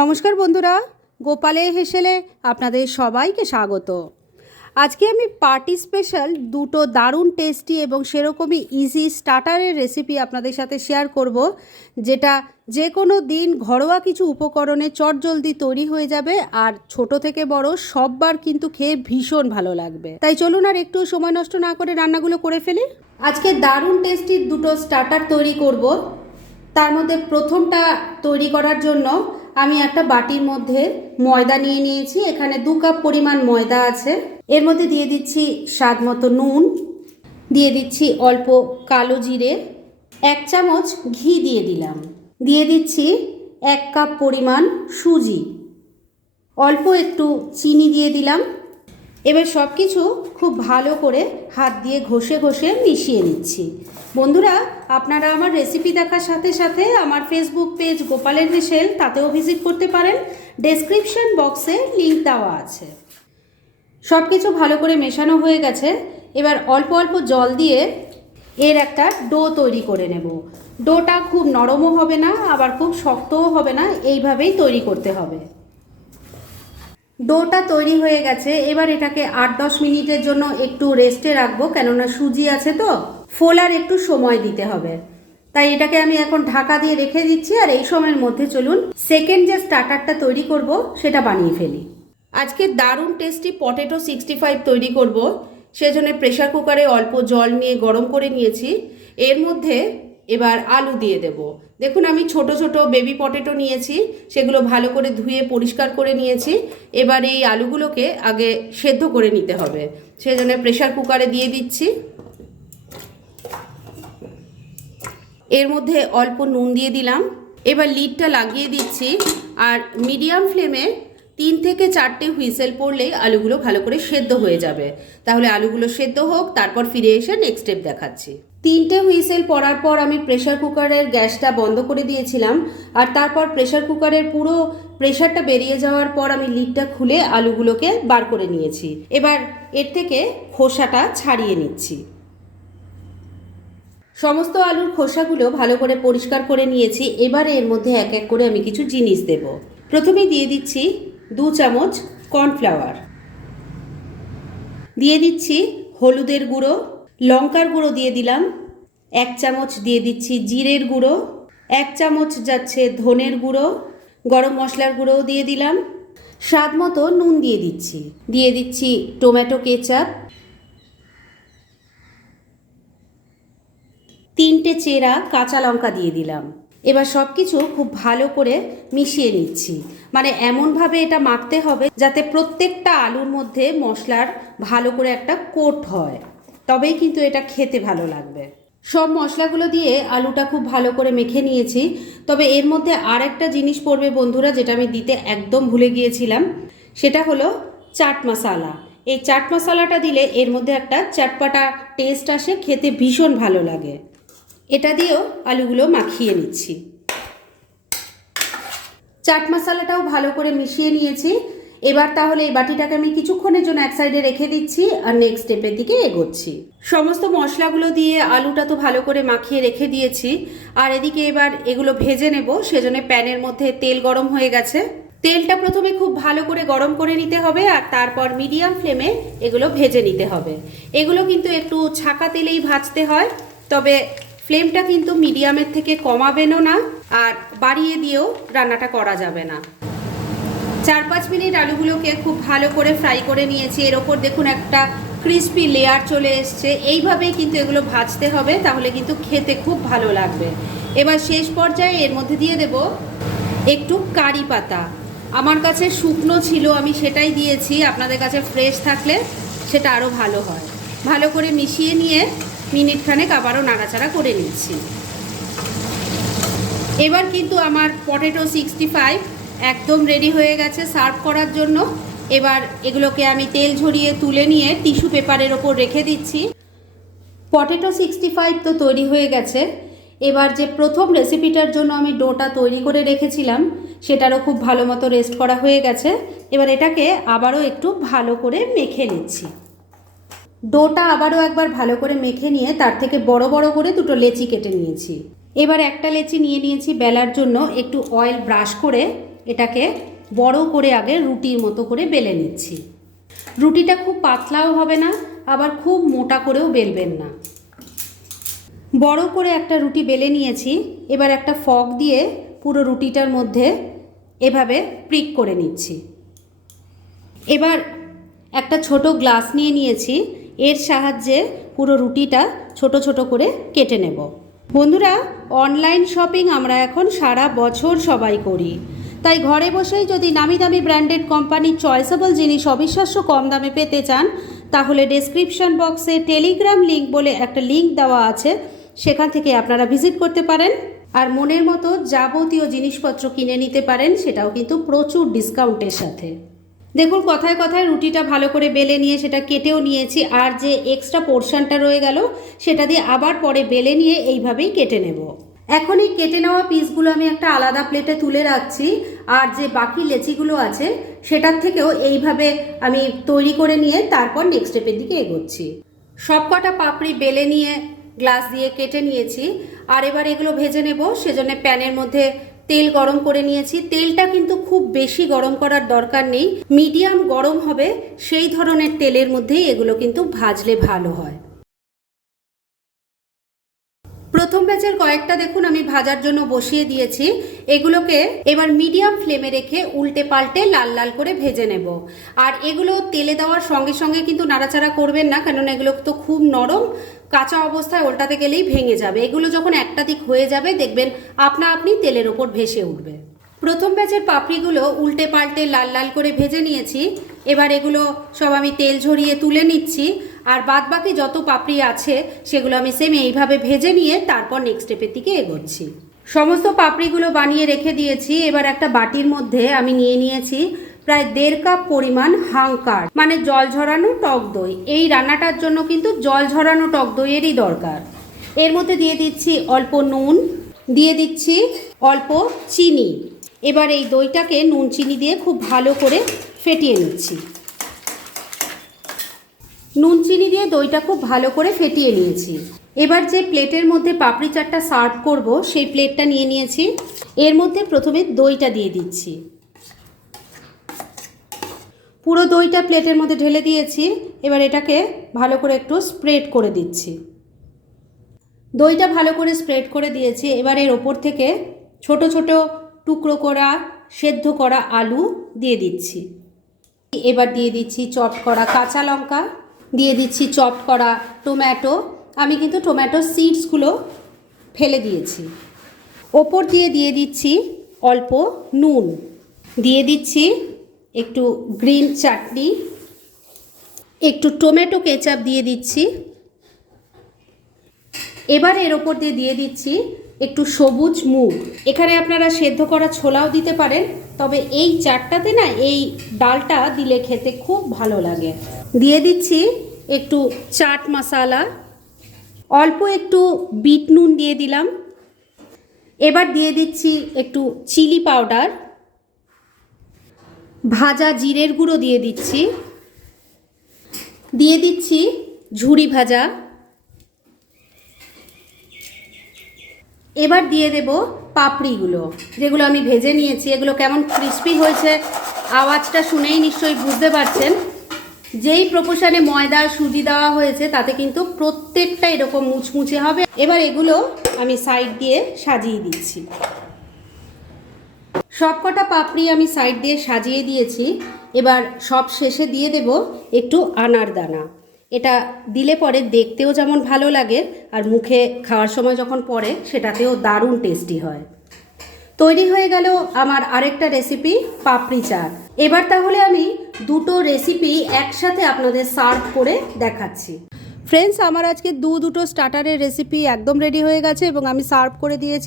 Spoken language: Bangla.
নমস্কার বন্ধুরা, গোপালে হেসেলে আপনাদের সবাইকে স্বাগত। আজকে আমি পার্টি স্পেশাল দুটো দারুণ টেস্টি এবং সেরকমই ইজি স্টার্টারের রেসিপি আপনাদের সাথে শেয়ার করব, যেটা যে কোনো দিন ঘরোয়া কিছু উপকরণে চটজলদি তৈরি হয়ে যাবে আর ছোট থেকে বড় সববার কিন্তু খেয়ে ভীষণ ভালো লাগবে। তাই চলুন আর একটু সময় নষ্ট না করে রান্নাগুলো করে ফেলি। আজকে দারুণ টেস্টির দুটো স্টার্টার তৈরি করব। তার মধ্যে প্রথমটা তৈরি করার জন্য আমি একটা বাটির মধ্যে ময়দা নিয়ে নিয়েছি, এখানে দু কাপ পরিমাণ ময়দা আছে। এর মধ্যে দিয়ে দিচ্ছি স্বাদ মতো নুন, দিয়ে দিচ্ছি অল্প কালো জিরে, এক চামচ ঘি দিয়ে দিলাম। দিয়ে দিচ্ছি এক কাপ পরিমাণ সুজি। অল্প একটু চিনি দিয়ে দিলাম। এবার সব কিছু খুব ভালো করে হাত দিয়ে ঘষে ঘষে মিশিয়ে নিচ্ছি। বন্ধুরা, আপনারা আমার রেসিপি দেখার সাথে সাথে আমার ফেসবুক পেজ গোপালের হেসেল তাতেও ভিজিট করতে পারেন। ডেসক্রিপশন বক্সে লিঙ্ক দেওয়া আছে। সব কিছু ভালো করে মেশানো হয়ে গেছে। এবার অল্প অল্প জল দিয়ে এর একটা ডো তৈরি করে নেব। ডোটা খুব নরমও হবে না, আবার খুব শক্তও হবে না, এইভাবেই তৈরি করতে হবে। ডোটা তৈরি হয়ে গেছে। এবার এটাকে আট দশ মিনিটের জন্য একটু রেস্টে রাখব, কেননা সুজি আছে তো। ফোলার একটু সময় দিতে হবে। তাই এটাকে আমি এখন ঢাকা দিয়ে রেখে দিচ্ছি, আর এই সময়ের মধ্যে চলুন সেকেন্ড যে স্টার্টারটা তৈরি করব, সেটা বানিয়ে ফেলি। আজকে দারুণ টেস্টি পটেটো সিক্সটি ফাইভ তৈরি করব। সেজন্য প্রেশার কুকারে অল্প জল নিয়ে গরম করে নিয়েছি। এর মধ্যে এবার আলু দিয়ে দেব। দেখুন, আমি ছোট ছোট বেবি পটেটো নিয়েছি, সেগুলো ভালো করে ধুয়ে পরিষ্কার করে নিয়েছি। এবার এই আলুগুলোকে আগে সেদ্ধ করে নিতে হবে। সেজন্য প্রেশার কুকারে দিয়ে দিচ্ছি। এর মধ্যে অল্প নুন দিয়ে দিলাম। এবার লিডটা লাগিয়ে দিচ্ছি। আর মিডিয়াম ফ্লেমে তিন থেকে চারটে হুইসেল পড়লেই আলুগুলো ভালো করে সেদ্ধ হয়ে যাবে। তাহলে আলুগুলো সেদ্ধ হোক, তারপর ফিরে এসে নেক্সট স্টেপ দেখাচ্ছি। তিনটে হুইসেল পড়ার পর আমি প্রেশার কুকারের গ্যাসটা বন্ধ করে দিয়েছিলাম আর তারপর প্রেশার কুকারের পুরো প্রেশারটা বেরিয়ে যাওয়ার পর আমি লিডটা খুলে আলুগুলোকে বার করে নিয়েছি। এবার এর থেকে খোসাটা ছাড়িয়ে নিচ্ছি। সমস্ত আলুর খোসাগুলো ভালো করে পরিষ্কার করে নিয়েছি। এবারে এর মধ্যে এক এক করে আমি কিছু জিনিস দেব। প্রথমে দিয়ে দিচ্ছি দু চামচ কর্নফ্লাওয়ার দিয়ে দিচ্ছি হলুদের গুঁড়ো লঙ্কার গুঁড়ো দিয়ে দিলাম। এক চামচ দিয়ে দিচ্ছি জিরের গুঁড়ো। এক চামচ যাচ্ছে ধনের গুঁড়ো। গরম মশলার গুঁড়োও দিয়ে দিলাম। স্বাদ মতো নুন দিয়ে দিচ্ছি। দিয়ে দিচ্ছি টমেটো কেচাপ। তিনটে চেরা কাঁচা লঙ্কা দিয়ে দিলাম। এবার সব কিছু খুব ভালো করে মিশিয়ে নিচ্ছি। মানে এমনভাবে এটা মাখতে হবে যাতে প্রত্যেকটা আলুর মধ্যে মশলার ভালো করে একটা কোট হয়। তবেই কিন্তু এটা খেতে ভালো লাগবে। সব মশলাগুলো দিয়ে আলুটা খুব ভালো করে মেখে নিয়েছি। তবে এর মধ্যে আর একটা জিনিস পড়বে বন্ধুরা, যেটা আমি দিতে একদম ভুলে গিয়েছিলাম। সেটা হলো চাট মশালা। এই চাট মশালাটা দিলে এর মধ্যে একটা চাটপাটা টেস্ট আসে, খেতে ভীষণ ভালো লাগে। এটা দিয়েও আলুগুলো মাখিয়ে নিচ্ছি। চাট মশালাটাও ভালো করে মিশিয়ে নিয়েছি। এবার তাহলে এই বাটিটাকে আমি কিছুক্ষণের জন্য এক সাইডে রেখে দিচ্ছি আর নেক্সট স্টেপের দিকে এগোচ্ছি। সমস্ত মশলাগুলো দিয়ে আলুটা তো ভালো করে মাখিয়ে রেখে দিয়েছি। আর এদিকে এবার এগুলো ভেজে নেব, সেজন্য প্যানের মধ্যে তেল গরম হয়ে গেছে। তেলটা প্রথমে খুব ভালো করে গরম করে নিতে হবে আর তারপর মিডিয়াম ফ্লেমে এগুলো ভেজে নিতে হবে। এগুলো কিন্তু একটু ছাকা তেলেই ভাজতে হয়, তবে ফ্লেমটা কিন্তু মিডিয়ামের থেকে কমাবেনও না আর বাড়িয়ে দিয়েও রান্নাটা করা যাবে না। চার পাঁচ মিনিট আলুগুলোকে খুব ভালো করে ফ্রাই করে নিয়েছি। এর ওপর দেখুন একটা ক্রিস্পি লেয়ার চলে এসছে। এইভাবেই কিন্তু এগুলো ভাজতে হবে, তাহলে কিন্তু খেতে খুব ভালো লাগবে। এবার শেষ পর্যায়ে এর মধ্যে দিয়ে দেব একটু কারি পাতা। আমার কাছে শুকনো ছিল, আমি সেটাই দিয়েছি। আপনাদের কাছে ফ্রেশ থাকলে সেটা আরও ভালো হয়। ভালো করে মিশিয়ে নিয়ে মিনিট খানেক আবারও নাড়াচাড়া করে নিচ্ছি। এবার কিন্তু আমার পটেটো সিক্সটি ফাইভ একদম রেডি হয়ে গেছে সার্ভ করার জন্য। এবার এগুলোকে আমি তেল ঝরিয়ে তুলে নিয়ে টিস্যু পেপারের ওপর রেখে দিচ্ছি। পটেটো সিক্সটি ফাইভ তো তৈরি হয়ে গেছে। এবার যে প্রথম রেসিপিটার জন্য আমি ডোটা তৈরি করে রেখেছিলাম, সেটারও খুব ভালো মতো রেস্ট করা হয়ে গেছে। এবার এটাকে আবারও একটু ভালো করে মেখে নিচ্ছি। ডোটা আবারও একবার ভালো করে মেখে নিয়ে তার থেকে বড় বড় করে দুটো লেচি কেটে নিয়েছি। এবার একটা লেচি নিয়ে নিয়েছি বেলার জন্য, একটু অয়েল ব্রাশ করে। এটাকে বড় করে আগে রুটির মতো করে বেলে নিচ্ছি। রুটিটা খুব পাতলাও হবে না, আবার খুব মোটা করেও বেলবেন না। বড় করে একটা রুটি বেলে নিয়েছি, এবার একটা ফক দিয়ে পুরো রুটিটার মধ্যে এভাবে প্রিক করে নিচ্ছি। এবার একটা ছোট গ্লাস নিয়ে নিয়েছি, এর সাহায্যে পুরো রুটিটা ছোট ছোট করে কেটে নেব। বন্ধুরা, অনলাইন শপিং আমরা এখন সারা বছর সবাই করি। তাই ঘরে বসেই যদি নামি দামি ব্র্যান্ডেড কোম্পানির চয়েসেবল জিনিস অবিশ্বাস্য কম দামে পেতে চান, তাহলে ডেসক্রিপশন বক্সে টেলিগ্রাম লিঙ্ক বলে একটা লিঙ্ক দেওয়া আছে। সেখান থেকে আপনারা ভিজিট করতে পারেন। আর মনের মতো যাবতীয় জিনিসপত্র কিনে নিতে পারেন, সেটাও কিন্তু প্রচুর ডিসকাউন্টের সাথে। দেখুন, কথায় কথায় রুটিটা ভালো করে বেলে নিয়ে সেটা কেটেও নিয়েছি। আর যে এক্সট্রা পোর্শনটা রয়ে গেল, সেটা দিয়ে আবার পরে বেলে নিয়ে এইভাবেই কেটে নেব। এখন এই কেটে নেওয়া পিসগুলো আমি একটা আলাদা প্লেটে তুলে রাখছি, আর যে বাকি লেচিগুলো আছে, সেটার থেকেও এইভাবে আমি তৈরি করে নিয়ে তারপর নেক্সট স্টেপের দিকে এগোচ্ছি। সব কটা পাপড়ি বেলে নিয়ে গ্লাস দিয়ে কেটে নিয়েছি, আর এবার এগুলো ভেজে নেব, সেজন্য প্যানের মধ্যে তেল গরম করে নিয়েছি। তেলটা কিন্তু খুব বেশি গরম করার দরকার নেই মিডিয়াম গরম হবে, সেই ধরনের তেলের মধ্যেই এগুলো কিন্তু ভাজলে ভালো হয়। প্রথম ব্যাচের কয়েকটা দেখুন, আমি ভাজার জন্য বসিয়ে দিয়েছি। এগুলোকে এবার মিডিয়াম ফ্লেমে রেখে উল্টে পাল্টে লাল লাল করে ভেজে নেব। আর এগুলো তেলে দেওয়ার সঙ্গে সঙ্গে কিন্তু নাড়াচাড়া করবেন না, কেননা এগুলো তো খুব নরম, কাঁচা অবস্থায় ওল্টাতে গেলেই ভেঙে যাবে। এগুলো যখন একটা দিক হয়ে যাবে, দেখবেন আপনা আপনি তেলের ওপর ভেসে উঠবে। প্রথম ব্যাচের পাপড়িগুলো উল্টে পাল্টে লাল লাল করে ভেজে নিয়েছি। এবার এগুলো সব আমি তেল ঝরিয়ে তুলে নিচ্ছি। আর বাদ বাকি যত পাপড়ি আছে, সেগুলো আমি সেম এইভাবে ভেজে নিয়ে তারপর নেক্সট স্টেপের দিকে এগোচ্ছি। সমস্ত পাপড়িগুলো বানিয়ে রেখে দিয়েছি। এবার একটা বাটির মধ্যে আমি নিয়ে নিয়েছি প্রায় দেড় কাপ পরিমাণ হাঙ্কার মানে জল ঝরানো টক দই। এই রান্নাটার জন্য কিন্তু জল ঝরানো টক দইয়েরই দরকার। এর মধ্যে দিয়ে দিচ্ছি অল্প নুন, দিয়ে দিচ্ছি অল্প চিনি। এবার এই দইটাকে নুন চিনি দিয়ে খুব ভালো করে ফেটিয়ে নিচ্ছি। নুন চিনি দিয়ে দইটা খুব ভালো করে ফেটিয়ে নিয়েছি। এবার যে প্লেটের মধ্যে পাপড়ি চাটটা সার্ভ করব, সেই প্লেটটা নিয়ে নিয়েছি। এর মধ্যে প্রথমে দইটা দিয়ে দিচ্ছি। পুরো দইটা প্লেটের মধ্যে ঢেলে দিয়েছি। এবার এটাকে ভালো করে একটু স্প্রেড করে দিচ্ছি। দইটা ভালো করে স্প্রেড করে দিয়েছি। এবার এর ওপর থেকে ছোট ছোট টুকরো করা, সেদ্ধ করা আলু দিয়ে দিচ্ছি। এবার দিয়ে দিচ্ছি চপ করা কাঁচা লঙ্কা, দিয়ে দিচ্ছি চপ করা টমেটো। আমি কিন্তু টমেটো সিডসগুলো ফেলে দিয়েছি। ওপর দিয়ে দিয়ে দিচ্ছি অল্প নুন। দিয়ে দিচ্ছি একটু গ্রিন চাটনি। একটু টমেটো কেচাপ দিয়ে দিচ্ছি। এবার এর ওপর দিয়ে দিয়ে দিচ্ছি একটু সবুজ মুগ এখানে আপনারা সেদ্ধ করা ছোলাও দিতে পারেন, তবে এই চারটাতে না, এই ডালটা দিলে খেতে খুব ভালো লাগে। দিয়ে দিচ্ছি একটু চাট মশালা। অল্প একটু বিট নুন দিয়ে দিলাম। এবার দিয়ে দিচ্ছি একটু চিলি পাউডার। ভাজা জিরের গুঁড়ো দিয়ে দিচ্ছি। দিয়ে দিচ্ছি ঝুড়ি ভাজা। এবার দিয়ে দেব পাপড়িগুলো, যেগুলো আমি ভেজে নিয়েছি। এগুলো কেমন ক্রিস্পি হয়েছে, আওয়াজটা শুনেই নিশ্চয়ই বুঝতে পারছেন। যেই প্রপোশনে ময়দা, সুজি দেওয়া হয়েছে, তাতে কিন্তু প্রত্যেকটা এরকম মুচমুচে হবে। এবার এগুলো আমি সাইড দিয়ে সাজিয়ে দিচ্ছি। সবকটা পাপড়ি আমি সাইড দিয়ে সাজিয়ে দিয়েছি। এবার সব শেষে দিয়ে দেব একটু আনার দানা এটা দিলে পরে দেখতেও যেমন ভালো লাগে আর মুখে খাওয়ার সময় যখন পড়ে সেটাতেও দারুণ টেস্টি হয়। তৈরি হয়ে গেল আমার আরেকটা রেসিপি পাপড়ি চাট। এবার তাহলে আমি দুটো রেসিপি একসাথে আপনাদের সার্ভ করে দেখাচ্ছি। ফ্রেন্ডস আমার আজকে দু দুটো স্টার্টারের রেসিপি একদম রেডি হয়ে গেছে এবং আমি সার্ভ করে দিয়েছি।